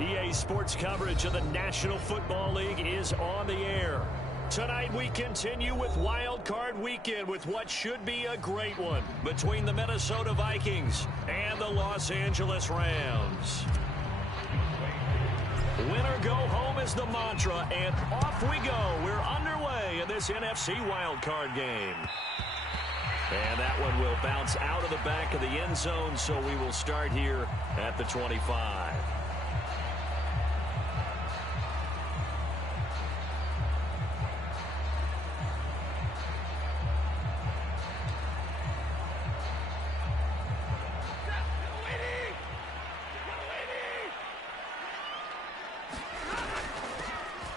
EA Sports coverage of the National Football League is on the air. Tonight we continue with Wild Card Weekend with what should be a great one between the Minnesota Vikings and the Los Angeles Rams. Win or go home is the mantra, and off we go. We're underway in this NFC Wild Card game. And that one will bounce out of the back of the end zone, so we will start here at the 25.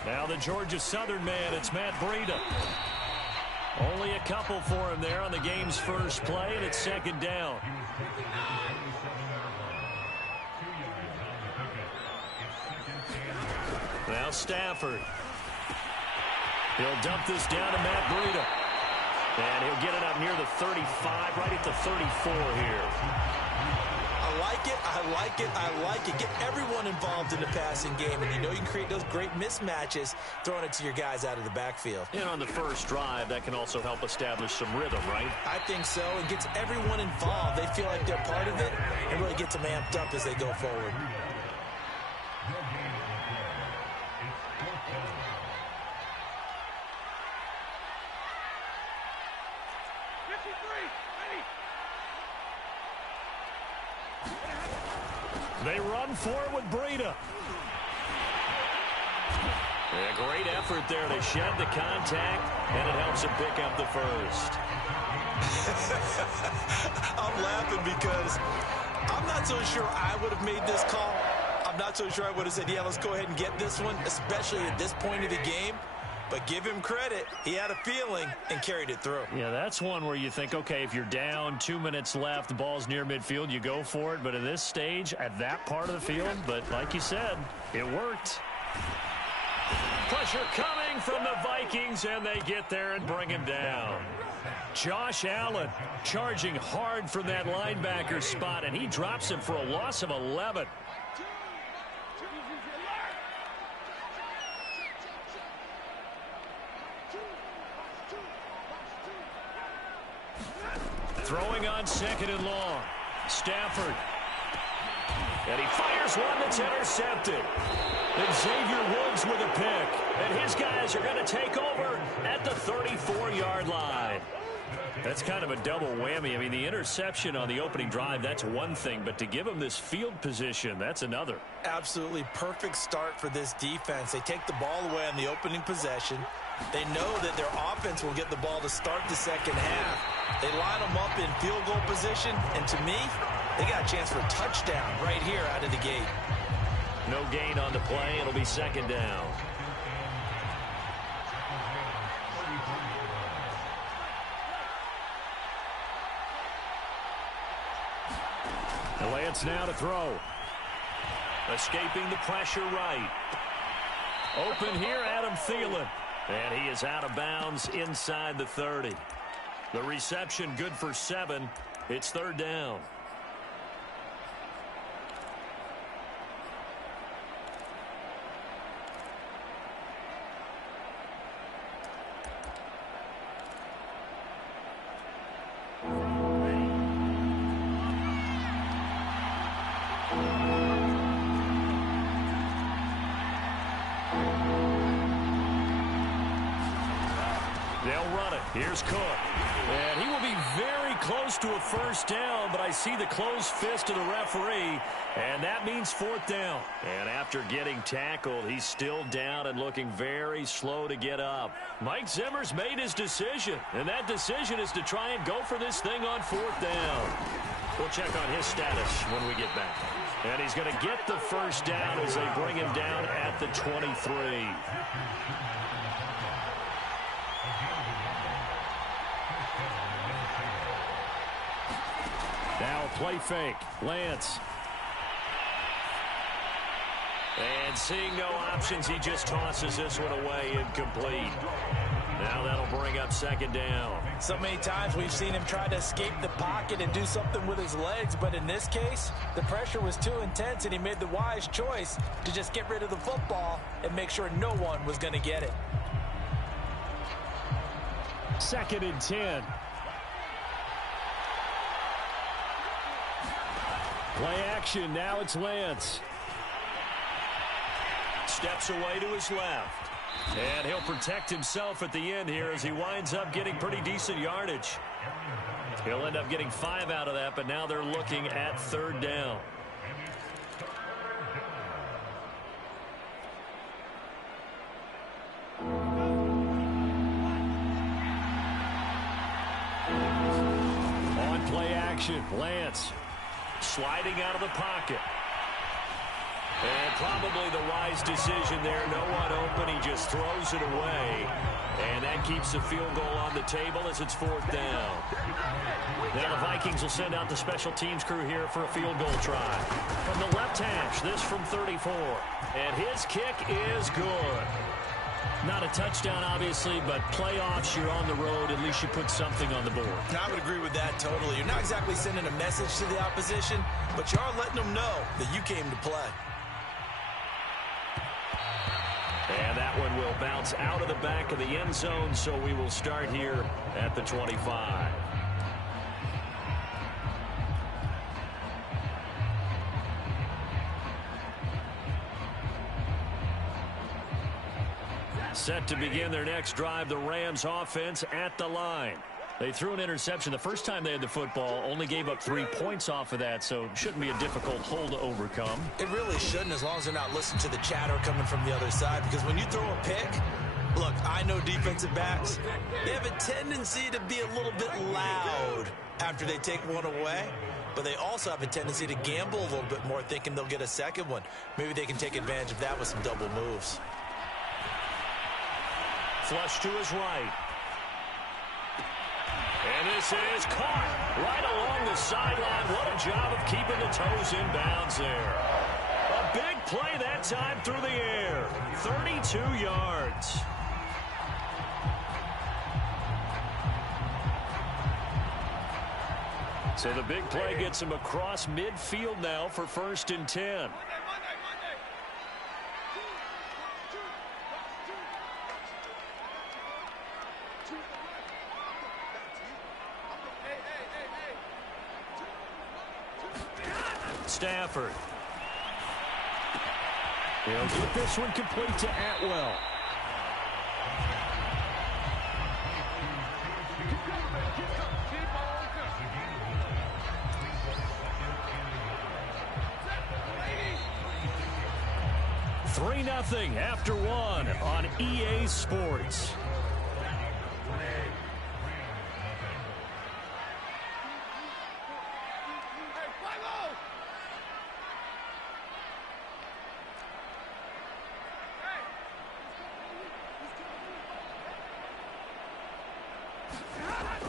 Now the Georgia Southern man, it's Matt Breida. Only a couple for him there on the game's first play, and it's second down. Now Stafford. He'll dump this down to Matt Breida. And he'll get it up near the 35, right at the 34 here. I like it, I like it, I like it. Get everyone involved in the passing game, and you know you can create those great mismatches throwing it to your guys out of the backfield. And on the first drive, that can also help establish some rhythm, right? I think so. It gets everyone involved. They feel like they're part of it and really gets them amped up as they go forward. They run for it with Breida. A great effort there to shed the contact, and it helps him pick up the first. I'm laughing because I'm not so sure I would have made this call. I'm not so sure I would have said, yeah, let's go ahead and get this one, especially at this point of the game. But give him credit. He had a feeling and carried it through. Yeah, that's one where you think, okay, if you're down, 2 minutes left, the ball's near midfield, you go for it. But at this stage, at that part of the field, but like you said, it worked. Pressure coming from the Vikings, and they get there and bring him down. Josh Allen charging hard from that linebacker spot, and he drops him for a loss of 11. Throwing on second and long. Stafford. And he fires one that's intercepted. And Xavier Woods with a pick. And his guys are going to take over at the 34-yard line. That's kind of a double whammy. I mean, the interception on the opening drive, that's one thing. But to give him this field position, that's another. Absolutely perfect start for this defense. They take the ball away on the opening possession. They know that their offense will get the ball to start the second half. They line them up in field goal position, and to me, they got a chance for a touchdown right here out of the gate. No gain on the play. It'll be second down. The Lance now to throw. Escaping the pressure right. Open here, Adam Thielen. And he is out of bounds inside the 30. The reception good for 7. It's third down. Here's Cook. And he will be very close to a first down, but I see the closed fist of the referee, and that means fourth down. And after getting tackled, he's still down and looking very slow to get up. Mike Zimmer's made his decision, and that decision is to try and go for this thing on fourth down. We'll check on his status when we get back. And he's going to get the first down as they bring him down at the 23. Now play fake. Lance. And seeing no options, he just tosses this one away incomplete. Now that'll bring up second down. So many times we've seen him try to escape the pocket and do something with his legs, but in this case, the pressure was too intense and he made the wise choice to just get rid of the football and make sure no one was going to get it. 2nd and 10. Play action. Now it's Lance. Steps away to his left. And he'll protect himself at the end here as he winds up getting pretty decent yardage. He'll end up getting 5 out of that, but now they're looking at 3rd down. On play action, Lance. Sliding out of the pocket. And probably the wise decision there. No one open. He just throws it away. And that keeps the field goal on the table as it's 4th down. Now the Vikings will send out the special teams crew here for a field goal try. From the left hash, this from 34. And his kick is good. Not a touchdown, obviously, but playoffs, you're on the road. At least you put something on the board. I would agree with that totally. You're not exactly sending a message to the opposition, but you are letting them know that you came to play. And that one will bounce out of the back of the end zone, so we will start here at the 25. Set to begin their next drive, the Rams offense at the line. They threw an interception the first time they had the football, only gave up 3 points off of that, so it shouldn't be a difficult hole to overcome. It really shouldn't, as long as they're not listening to the chatter coming from the other side, because when you throw a pick, look, I know defensive backs, they have a tendency to be a little bit loud after they take one away, but they also have a tendency to gamble a little bit more, thinking they'll get a second one. Maybe they can take advantage of that with some double moves. Flush to his right. And this is caught right along the sideline. What a job of keeping the toes in bounds there. A big play that time through the air. 32 yards. So the big play gets him across midfield now for 1st and 10. Stafford. He'll get this one complete to Atwell. Three 3-0 after 1 on EA Sports.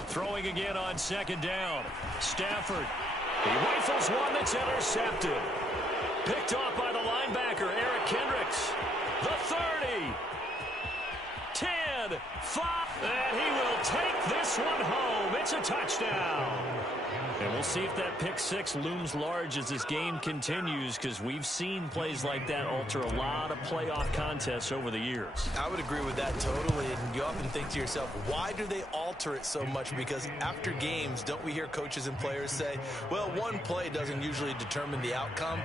Throwing again on 2nd down. Stafford. He rifles one that's intercepted. Picked off by the linebacker, Eric Kendricks. The 30. 10. 5. And he will take this one home. It's a touchdown. And we'll see if that pick 6 looms large as this game continues, because we've seen plays like that alter a lot of playoff contests over the years. I would agree with that totally, and you often think to yourself, why do they alter it so much? Because after games, don't we hear coaches and players say, well, one play doesn't usually determine the outcome?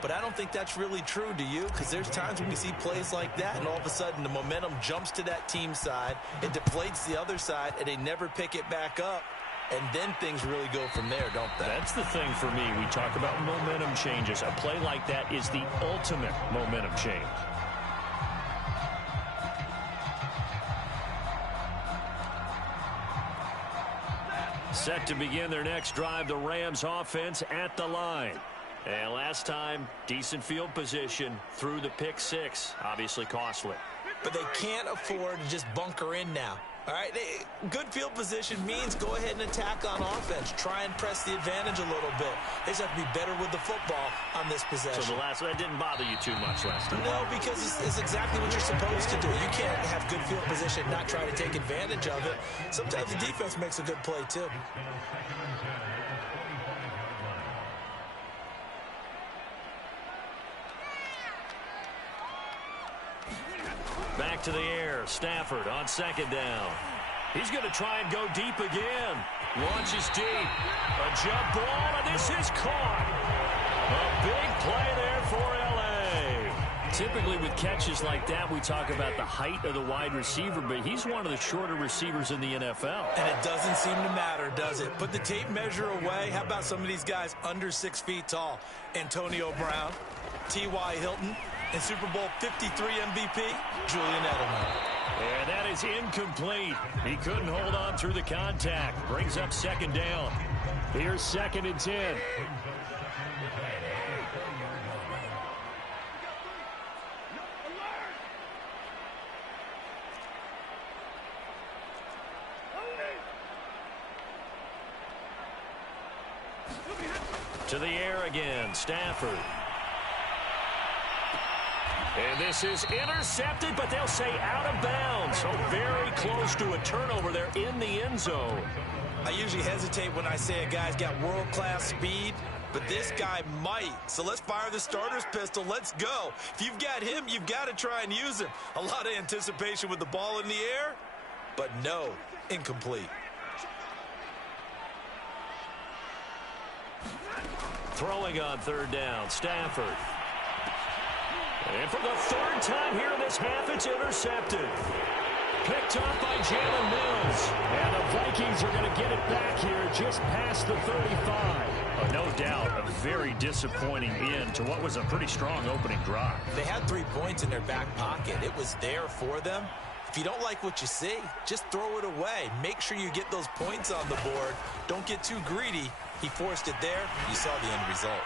But I don't think that's really true, do you? Because there's times when we see plays like that, and all of a sudden the momentum jumps to that team side, it deflates the other side, and they never pick it back up. And then things really go from there, don't they? That's the thing for me. We talk about momentum changes. A play like that is the ultimate momentum change. Set to begin their next drive, the Rams offense at the line. And last time, decent field position through the pick 6. Obviously costly. But they can't afford to just bunker in now. All right, good field position means go ahead and attack on offense. Try and press the advantage a little bit. They just have to be better with the football on this possession. So the last one, that didn't bother you too much last time? No, because it's exactly what you're supposed to do. You can't have good field position, not try to take advantage of it. Sometimes the defense makes a good play, too. Back to the air. Stafford on second down. He's going to try and go deep again. Launches deep. A jump ball, and this is caught. A big play there for L.A. Typically with catches like that, we talk about the height of the wide receiver, but he's one of the shorter receivers in the NFL. And it doesn't seem to matter, does it? Put the tape measure away. How about some of these guys under 6 feet tall? Antonio Brown, T.Y. Hilton, and Super Bowl 53 MVP, Julian Edelman. And that is incomplete. He couldn't hold on through the contact. Brings up second down. Here's 2nd and 10. To the air again, Stafford. And this is intercepted, but they'll say out of bounds. So very close to a turnover there in the end zone. I usually hesitate when I say a guy's got world-class speed, but this guy might. So let's fire the starter's pistol. Let's go. If you've got him, you've got to try and use him. A lot of anticipation with the ball in the air, but no, incomplete. Throwing on 3rd down, Stafford. And for the 3rd time here in this half, it's intercepted. Picked up by Jalen Mills. And the Vikings are going to get it back here just past the 35. No doubt a very disappointing end to what was a pretty strong opening drive. They had 3 points in their back pocket. It was there for them. If you don't like what you see, just throw it away. Make sure you get those points on the board. Don't get too greedy. He forced it there. You saw the end result.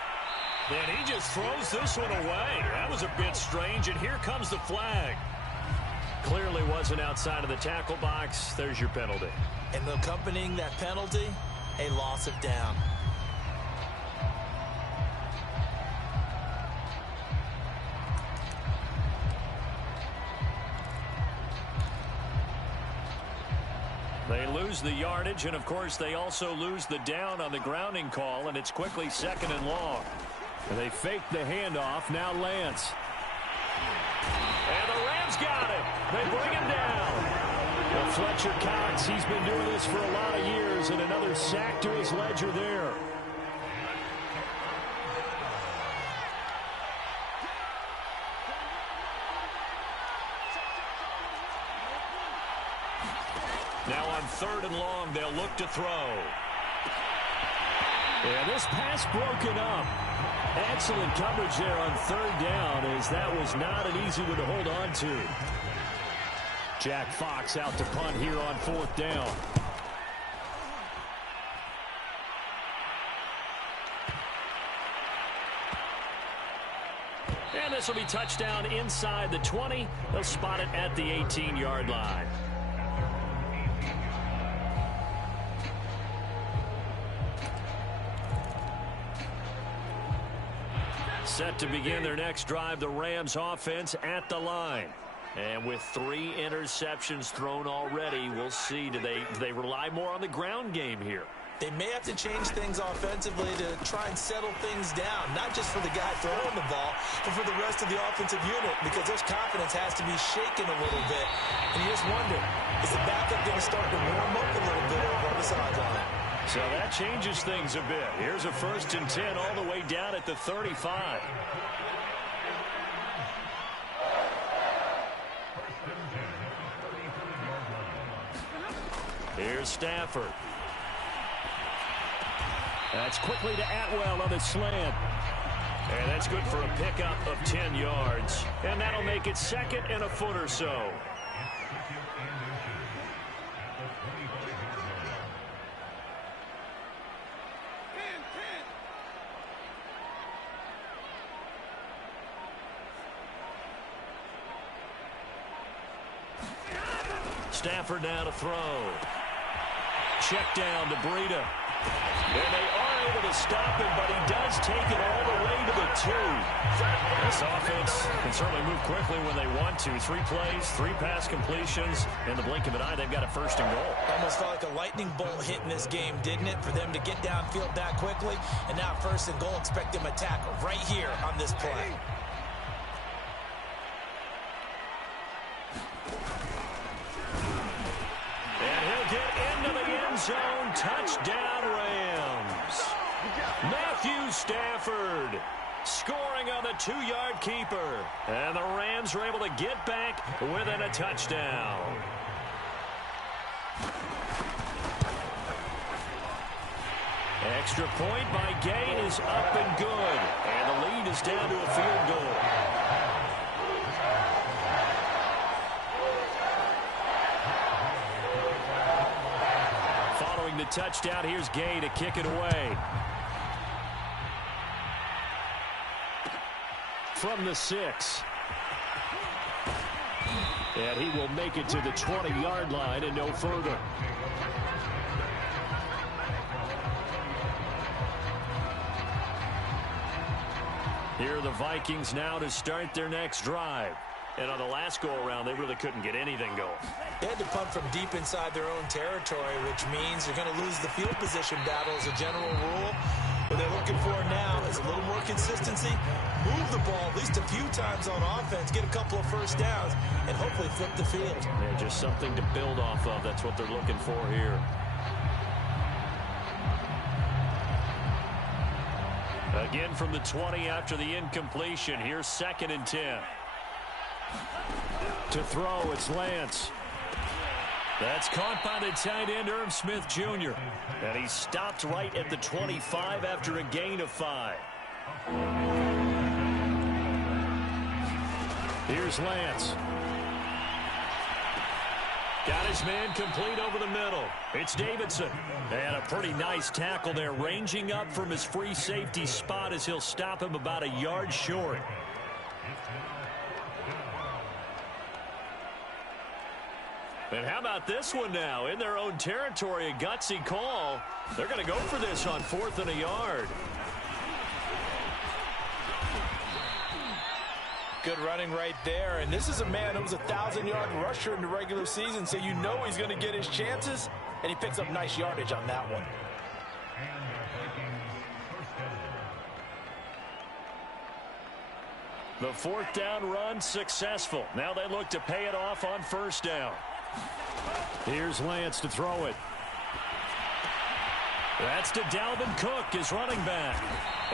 And he just throws this one away. That was a bit strange, and here comes the flag. Clearly wasn't outside of the tackle box. There's your penalty. And accompanying that penalty, a loss of down. They lose the yardage, and, of course, they also lose the down on the grounding call, and it's quickly 2nd and long. And they fake the handoff. Now Lance. And the Rams got it. They bring him down. Well, Fletcher Cox, he's been doing this for a lot of years, and another sack to his ledger there. Now on 3rd and long, they'll look to throw. And this pass broken up. Excellent coverage there on 3rd down, as that was not an easy one to hold on to. Jack Fox out to punt here on 4th down. And this will be touchdown inside the 20. They'll spot it at the 18-yard line. Set to begin their next drive, the Rams offense at the line. And with 3 interceptions thrown already, we'll see, do they rely more on the ground game here? They may have to change things offensively to try and settle things down, not just for the guy throwing the ball, but for the rest of the offensive unit, because their confidence has to be shaken a little bit. And you just wonder, is the backup going to start to warm up a little bit over on the sideline? So that changes things a bit. Here's a 1st and 10 all the way down at the 35. Here's Stafford. That's quickly to Atwell on the slant. And that's good for a pickup of 10 yards. And that'll make it 2nd and a foot or so. Stafford now to throw. Check down to Breida. And they are able to stop him, but he does take it all the way to the 2. This offense can certainly move quickly when they want to. 3 plays, 3 pass completions. In the blink of an eye, they've got a first and goal. Almost felt like a lightning bolt hit in this game, didn't it? For them to get downfield that quickly. And now first and goal, expect them to tackle right here on this play. And he'll get into the end zone. Touchdown, Rams. Matthew Stafford scoring on the 2-yard keeper. And the Rams are able to get back within a touchdown. Extra point by Gay is up and good. And the lead is down to a field goal. Following the touchdown, here's Gay to kick it away. From the 6. And he will make it to the 20-yard line and no further. Here are the Vikings now to start their next drive. And on the last go-around, they really couldn't get anything going. They had to punt from deep inside their own territory, which means they're going to lose the field position battle as a general rule. What they're looking for now is a little more consistency, move the ball at least a few times on offense, get a couple of first downs, and hopefully flip the field. Yeah, just something to build off of. That's what they're looking for here. Again from the 20 after the incompletion. Here's 2nd and 10. To throw, it's Lance. That's caught by the tight end, Irv Smith Jr. And he stopped right at the 25 after a gain of 5. Here's Lance. Got his man complete over the middle. It's Davidson. And a pretty nice tackle there, ranging up from his free safety spot as he'll stop him about a yard short. And how about this one now? In their own territory, a gutsy call. They're going to go for this on 4th and a yard. Good running right there. And this is a man who was a 1,000-yard rusher in the regular season, so you know he's going to get his chances. And he picks up nice yardage on that one. The 4th down run successful. Now they look to pay it off on 1st down. Here's Lance to throw it. That's to Dalvin Cook, his running back.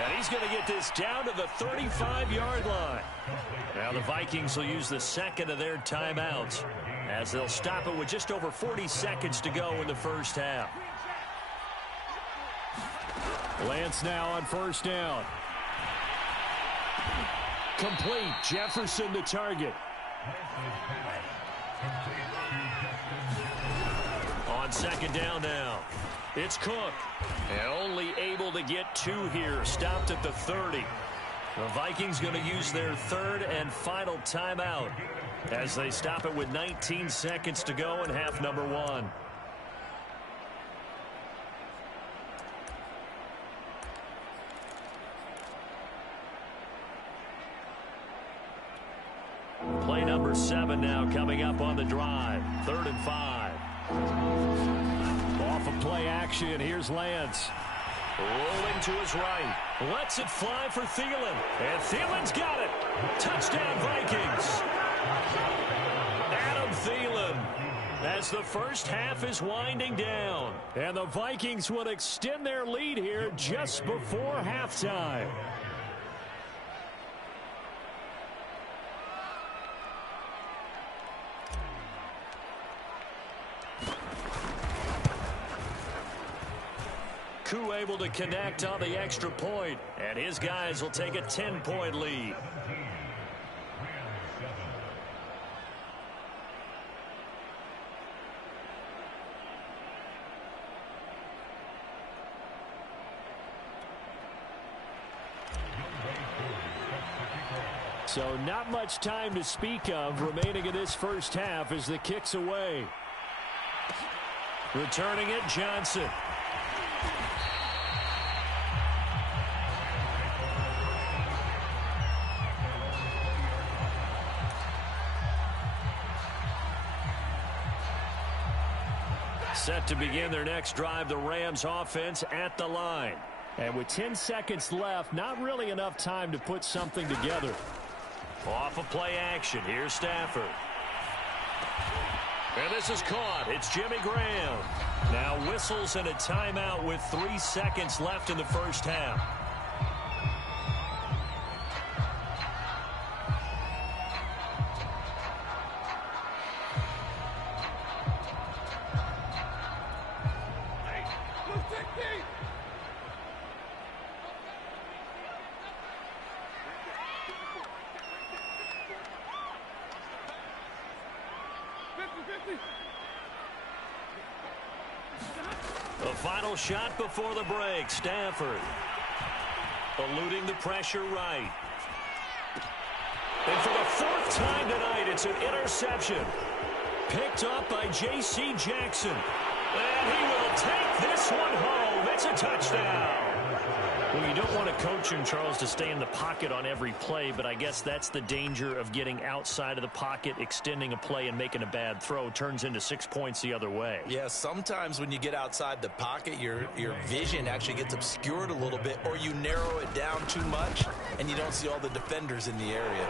And he's going to get this down to the 35-yard line. Now the Vikings will use the 2nd of their timeouts as they'll stop it with just over 40 seconds to go in the first half. Lance now on 1st down. Complete. Jefferson the target. On 2nd down now. It's Cook. And only able to get 2 here. Stopped at the 30. The Vikings going to use their 3rd and final timeout as they stop it with 19 seconds to go in half number 1. Play number 7 now coming up on the drive. 3rd and 5. Off of play action, here's Lance. Rolling to his right. Lets it fly for Thielen. And Thielen's got it. Touchdown, Vikings. Adam Thielen. As the first half is winding down. And the Vikings will extend their lead here just before halftime. Koo able to connect on the extra point, and his guys will take a 10-point lead. So not much time to speak of remaining in this first half as the kick's away. Returning it, Johnson. Set to begin their next drive, the Rams offense at the line. And with 10 seconds left, not really enough time to put something together. Off of play action, here's Stafford. And this is caught. It's Jimmy Graham. Now whistles and a timeout with 3 seconds left in the first half. The final shot before the break. Stafford eluding the pressure right. And for the 4th time tonight, it's an interception. Picked up by J.C. Jackson. And he will take this one home. It's a touchdown. Well, you don't want to coach him, Charles, to stay in the pocket on every play, but I guess that's the danger of getting outside of the pocket, extending a play, and making a bad throw. Turns into 6 points the other way. Yeah, sometimes when you get outside the pocket, your vision actually gets obscured a little bit, or you narrow it down too much, and you don't see all the defenders in the area.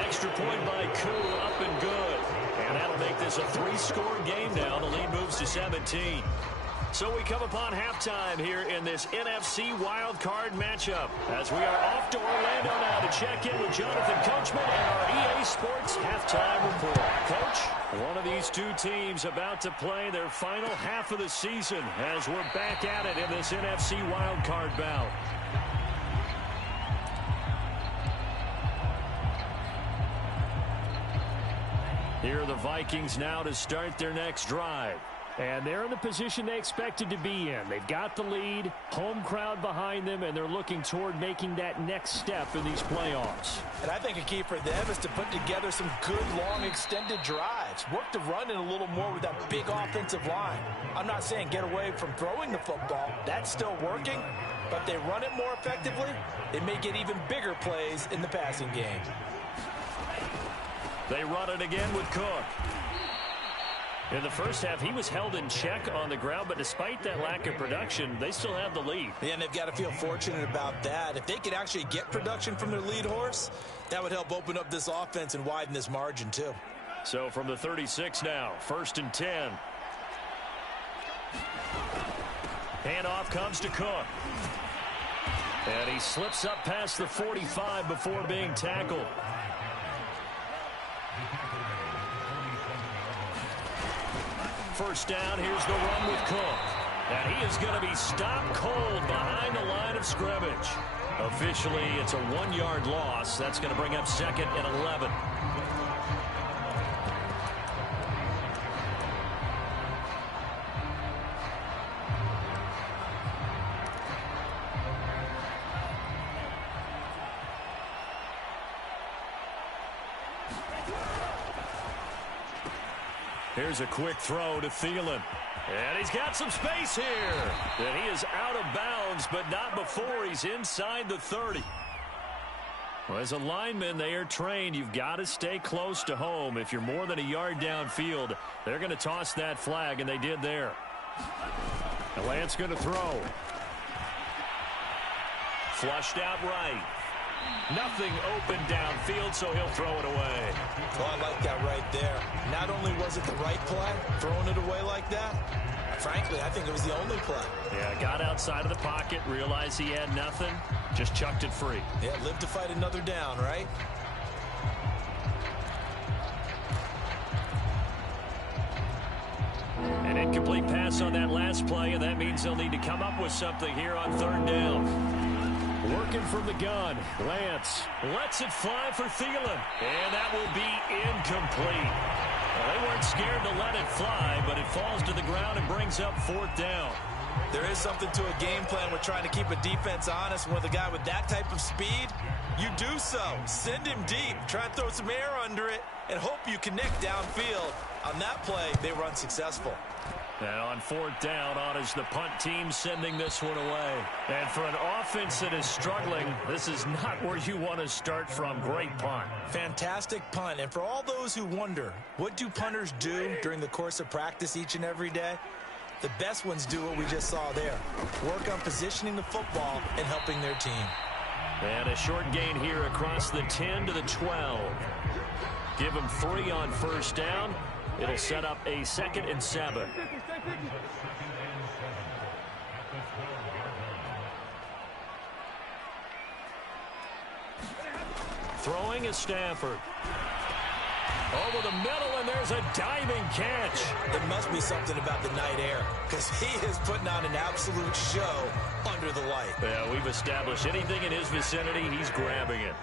Extra point by Koo, up and good. And that'll make this a 3-score game now. The lead moves to 17. So we come upon halftime here in this NFC wildcard matchup as we are off to Orlando now to check in with Jonathan Coachman and our EA Sports halftime report. Coach, one of these two teams about to play their final half of the season as we're back at it in this NFC wildcard bout. Here are the Vikings now to start their next drive. And they're in the position they expected to be in. They've got the lead, home crowd behind them, and they're looking toward making that next step in these playoffs. And I think a key for them is to put together some good, long, extended drives. Work the run in a little more with that big offensive line. I'm not saying get away from throwing the football. That's still working. But if they run it more effectively, they may get even bigger plays in the passing game. They run it again with Cook. In the first half, he was held in check on the ground, but despite that lack of production, they still have the lead. Yeah, and they've got to feel fortunate about that. If they could actually get production from their lead horse, that would help open up this offense and widen this margin too. So from the 36 now, 1st and 10. Handoff comes to Cook. And he slips up past the 45 before being tackled. First down, here's the run with Cook. And he is going to be stopped cold behind the line of scrimmage. Officially, it's a 1-yard loss. That's going to bring up 2nd and 11. Here's a quick throw to Thielen. And he's got some space here. And he is out of bounds, but not before he's inside the 30. Well, as a lineman, they are trained. You've got to stay close to home. If you're more than a yard downfield, they're going to toss that flag, and they did there. And Lance going to throw. Flushed out right. Nothing open downfield, so he'll throw it away. Well, I like that right there. Not only was it the right play, throwing it away like that, frankly, I think it was the only play. Yeah, got outside of the pocket, realized he had nothing, just chucked it free. Yeah, live to fight another down, right? An incomplete pass on that last play, and that means they'll need to come up with something here on 3rd down. Working from the gun, Lance lets it fly for Thielen, and that will be incomplete. Well, they weren't scared to let it fly, but it falls to the ground and brings up 4th down. There is something to a game plan with trying to keep a defense honest. With a guy with that type of speed, you do so. Send him deep. Try and throw some air under it and hope you connect downfield. On that play, they were unsuccessful. And on fourth down, on is the punt team sending this one away. And for an offense that is struggling, this is not where you want to start from. Great punt. Fantastic punt. And for all those who wonder, what do punters do during the course of practice each and every day? The best ones do what we just saw there. Work on positioning the football and helping their team. And a short gain here across the 10 to the 12. Give them 3 on first down. It'll set up a 2nd and 7. Throwing is Stafford. Over the middle, and there's a diving catch. It must be something about the night air, because he is putting on an absolute show under the light. Yeah, we've established anything in his vicinity, he's grabbing it.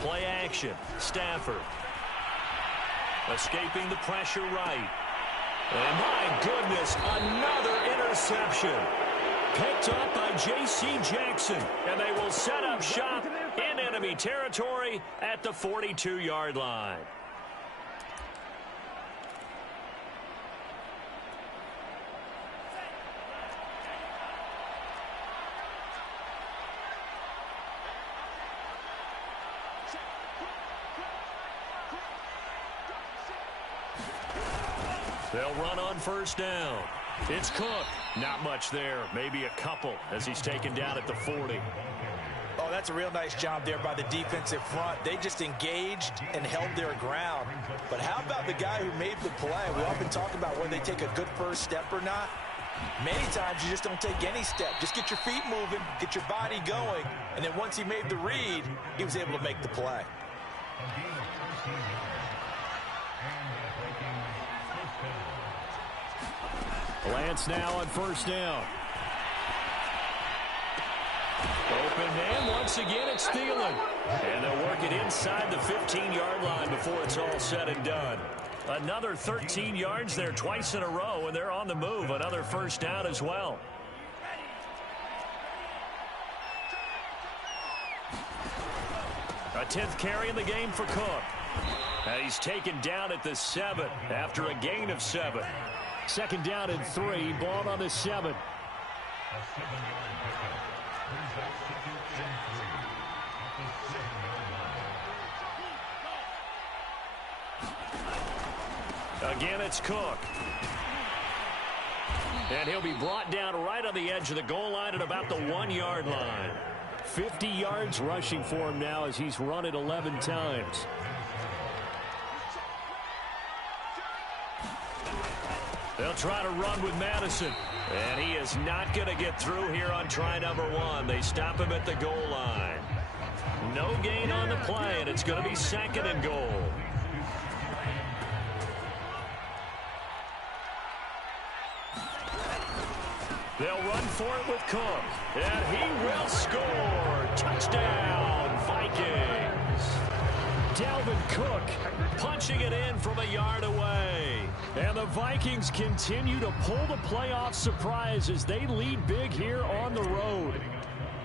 Play action. Stafford. Escaping the pressure right. And my goodness, another interception. Picked up by J.C. Jackson. And they will set up shop in enemy territory at the 42-yard line. They'll run on first down. It's Cook. Not much there. Maybe a couple as he's taken down at the 40. Oh, that's a real nice job there by the defensive front. They just engaged and held their ground. But how about the guy who made the play? We often talk about whether they take a good first step or not. Many times you just don't take any step. Just get your feet moving, get your body going, and then once he made the read, he was able to make the play. Lance now on first down. Open man, once again it's Thielen. And they'll work it inside the 15-yard line before it's all said and done. Another 13 yards there twice in a row, and they're on the move. Another first down as well. A 10th carry in the game for Cook. And he's taken down at the 7 after a gain of 7. 2nd down and 3, ball on the 7. Again, it's Cook. And he'll be brought down right on the edge of the goal line at about the 1-yard line. 50 yards rushing for him now as he's run it 11 times. They'll try to run with Madison. And he is not going to get through here on try number 1. They stop him at the goal line. No gain on the play, and it's going to be 2nd and goal. They'll run for it with Cook. And he will score. Touchdown, Vikings. Dalvin Cook punching it in from a yard away. And the Vikings continue to pull the playoff surprise as they lead big here on the road.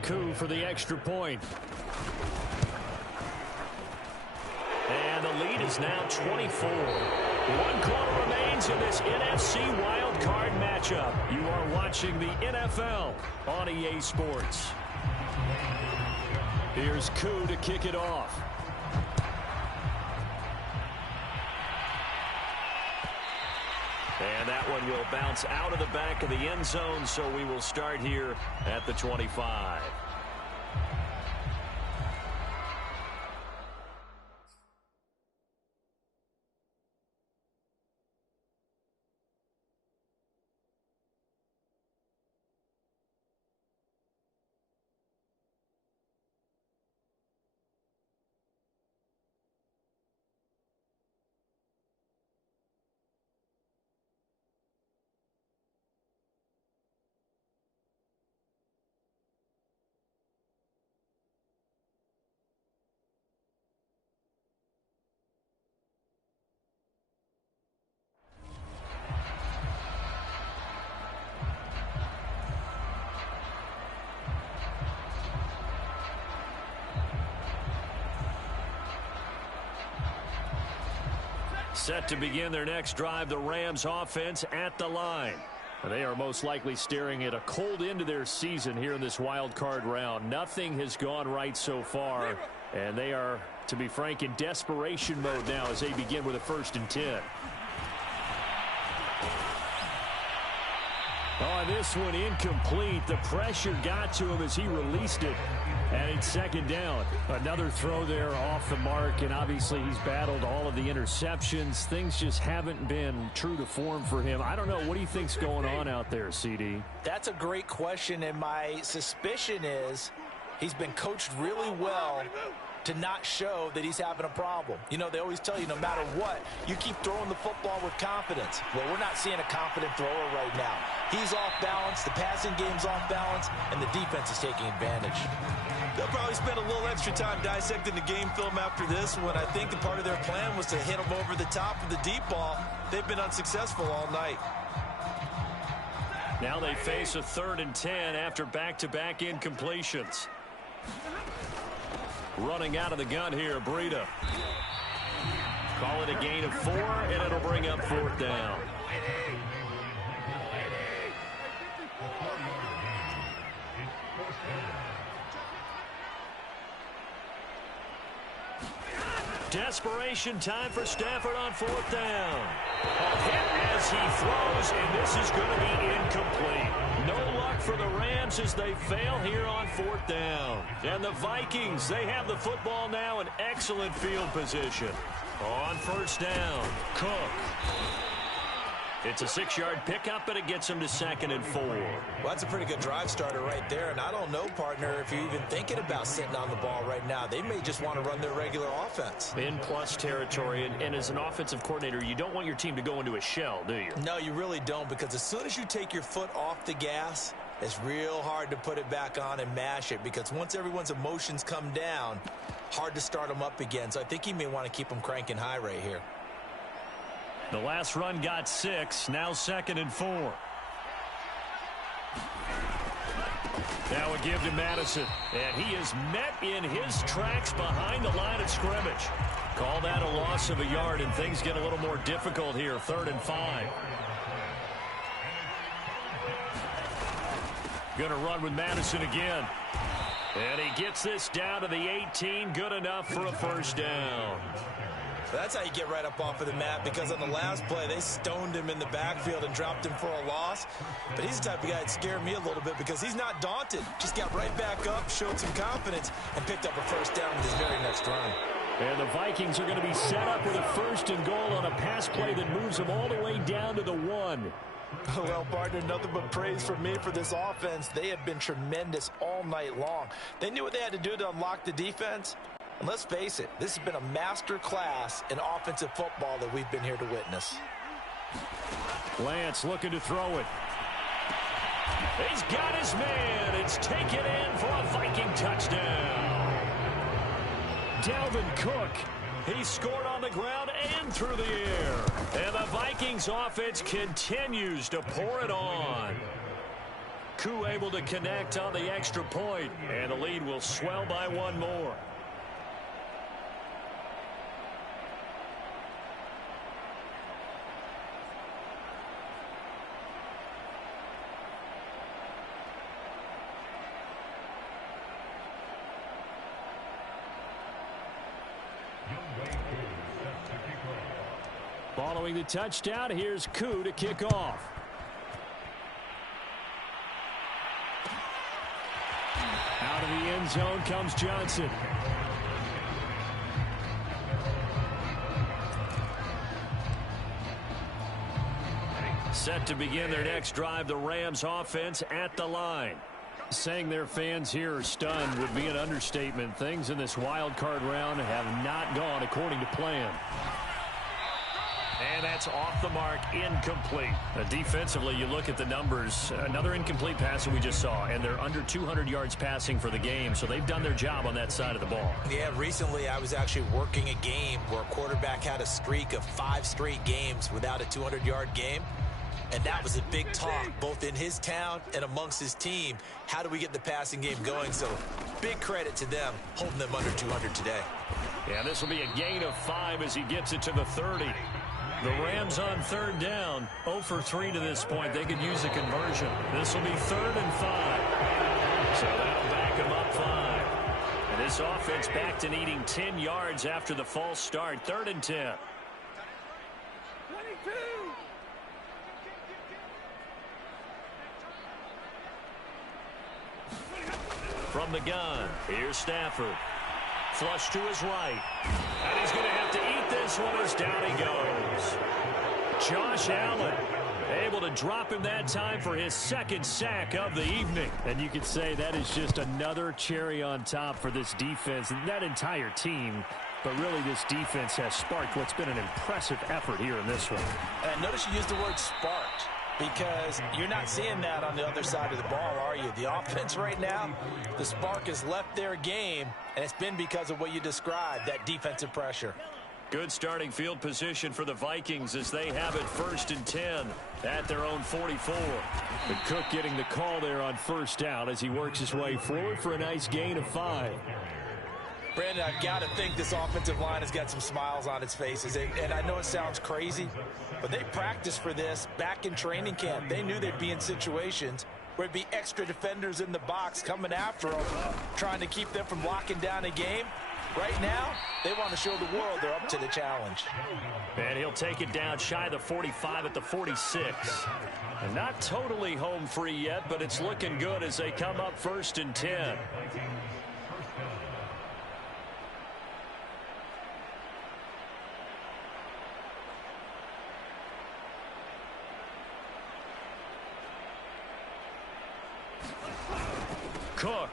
Coup for the extra point. And the lead is now 24. 1 quarter remains in this NFC wildcard matchup. You are watching the NFL on EA Sports. Here's Coup to kick it off. And that one will bounce out of the back of the end zone, so we will start here at the 25. Set to begin their next drive, the Rams offense at the line. They are most likely staring at a cold end to their season here in this wild card round. Nothing has gone right so far, and they are, to be frank, in desperation mode now as they begin with a 1st and 10. Oh, this one incomplete. The pressure got to him as he released it. And it's 2nd down. Another throw there off the mark, and obviously he's battled all of the interceptions. Things just haven't been true to form for him. I don't know. What do you think's going on out there, CD? That's a great question, and my suspicion is he's been coached really well to not show that he's having a problem. You know, they always tell you no matter what, you keep throwing the football with confidence. Well, we're not seeing a confident thrower right now. He's off balance, the passing game's off balance, and the defense is taking advantage. They'll probably spend a little extra time dissecting the game film after this one. I think the part of their plan was to hit him over the top of the deep ball. They've been unsuccessful all night. Now they face a 3rd and 10 after back-to-back incompletions. Running out of the gun here, Breida. Call it a gain of 4, and it'll bring up 4th down. Desperation time for Stafford on 4th down. A hit as he throws, and this is going to be incomplete. No luck for the Rams as they fail here on 4th down. And the Vikings, they have the football now in excellent field position. On 1st down, Cook. It's a 6-yard pickup, and it gets him to 2nd and 4. Well, that's a pretty good drive starter right there, and I don't know, partner, if you're even thinking about sitting on the ball right now. They may just want to run their regular offense. In plus territory, and as an offensive coordinator, you don't want your team to go into a shell, do you? No, you really don't, because as soon as you take your foot off the gas, it's real hard to put it back on and mash it, because once everyone's emotions come down, hard to start them up again. So I think he may want to keep them cranking high right here. The last run got 6, now 2nd and 4. Now a give to Madison, and he is met in his tracks behind the line of scrimmage. Call that a loss of a yard, and things get a little more difficult here, 3rd and 5. Going to run with Madison again. And he gets this down to the 18, good enough for a 1st down. That's how you get right up off of the mat, because on the last play, they stoned him in the backfield and dropped him for a loss. But he's the type of guy that scared me a little bit because he's not daunted. Just got right back up, showed some confidence, and picked up a 1st down with his very next run. And the Vikings are going to be set up with a 1st and goal on a pass play that moves them all the way down to the 1. Well, partner, nothing but praise from me for this offense. They have been tremendous all night long. They knew what they had to do to unlock the defense. And let's face it, this has been a master class in offensive football that we've been here to witness. Lance looking to throw it. He's got his man. It's taken in for a Viking touchdown. Dalvin Cook. He scored on the ground and through the air. And the Vikings offense continues to pour it on. Koo able to connect on the extra point, and the lead will swell by 1 more. Following the touchdown, here's Koo to kick off. Out of the end zone comes Johnson. Set to begin their next drive, the Rams offense at the line. Saying their fans here are stunned would be an understatement. Things in this wild card round have not gone according to plan. And that's off the mark, incomplete. Defensively, you look at the numbers. Another incomplete pass that we just saw, and they're under 200 yards passing for the game, so they've done their job on that side of the ball. Yeah, recently I was actually working a game where a quarterback had a streak of 5 straight games without a 200-yard game. And that was a big talk, both in his town and amongst his team. How do we get the passing game going? So big credit to them, holding them under 200 today. Yeah, this will be a gain of 5 as he gets it to the 30. The Rams on third down, 0 for 3 to this point. They could use a conversion. This will be 3rd and 5. So that'll back them up 5. And this offense back to needing 10 yards after the false start. 3rd and 10. 22. From the gun, here's Stafford. Flush to his right. And he's going to have to eat this one as down he goes. Josh Allen able to drop him that time for his 2nd sack of the evening. And you could say that is just another cherry on top for this defense and that entire team. But really, this defense has sparked what's been an impressive effort here in this one. And notice you used the word sparked, because you're not seeing that on the other side of the ball, are you? The offense right now, the spark has left their game, and it's been because of what you described, that defensive pressure. Good starting field position for the Vikings as they have it 1st and 10 at their own 44. But Cook getting the call there on 1st down as he works his way forward for a nice gain of 5. Brandon, I've got to think this offensive line has got some smiles on its faces. And I know it sounds crazy, but they practiced for this back in training camp. They knew they'd be in situations where it'd be extra defenders in the box coming after them, trying to keep them from locking down a game. Right now, they want to show the world they're up to the challenge. And he'll take it down shy of the 45 at the 46. And not totally home free yet, but it's looking good as they come up 1st and 10. Cook.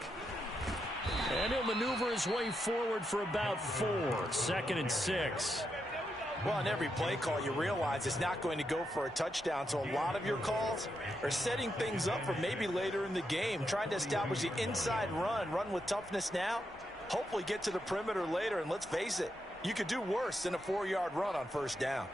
And he'll maneuver his way forward for about 4. 2nd and 6. Well, on every play call, you realize it's not going to go for a touchdown. So a lot of your calls are setting things up for maybe later in the game, trying to establish the inside run with toughness now, hopefully get to the perimeter later. And let's face it, you could do worse than a 4-yard run on 1st down.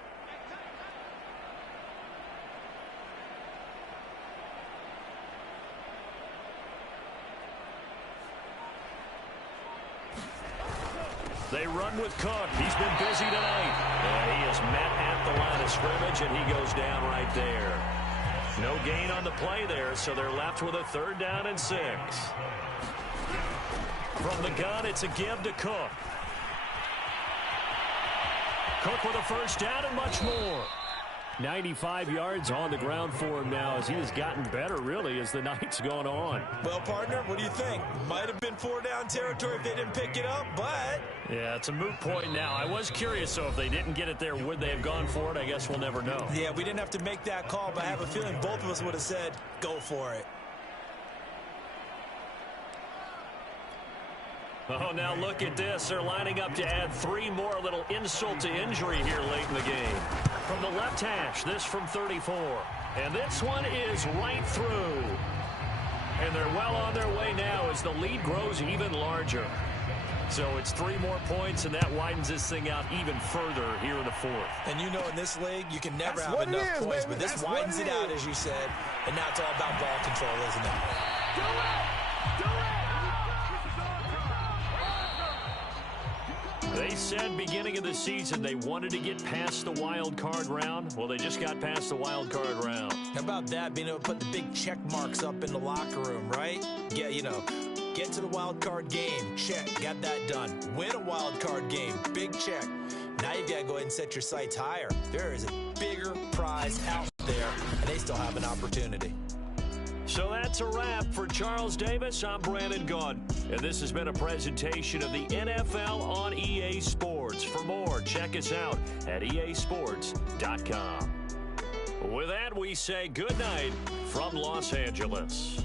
They run with Cook. He's been busy tonight. And he is met at the line of scrimmage, and he goes down right there. No gain on the play there, so they're left with a 3rd down and 6. From the gun, it's a give to Cook. Cook with a 1st down and much more. 95 yards on the ground for him now as he has gotten better, really, as the night's gone on. Well, partner, what do you think? Might have been 4-down territory if they didn't pick it up, but... Yeah, it's a moot point now. I was curious, so if they didn't get it there, would they have gone for it? I guess we'll never know. Yeah, we didn't have to make that call, but I have a feeling both of us would have said, go for it. Oh, now look at this. They're lining up to add 3 more, a little insult to injury here late in the game. From the left hash, this from 34. And this one is right through. And they're well on their way now as the lead grows even larger. So it's 3 more points, and that widens this thing out even further here in the 4th. And you know in this league, you can never have enough points, but this widens it out, as you said. And now it's all about ball control, isn't it? Do it! They said beginning of the season they wanted to get past the wild card round. Well, they just got past the wild card round. How about that, being able to put the big check marks up in the locker room, right? Yeah, you know, get to the wild card game, check, got that done. Win a wild card game, big check. Now you've got to go ahead and set your sights higher. There is a bigger prize out there, and they still have an opportunity. So that's a wrap for Charles Davis. I'm Brandon Gaudin, and this has been a presentation of the NFL on EA Sports. For more, check us out at easports.com. With that, we say good night from Los Angeles.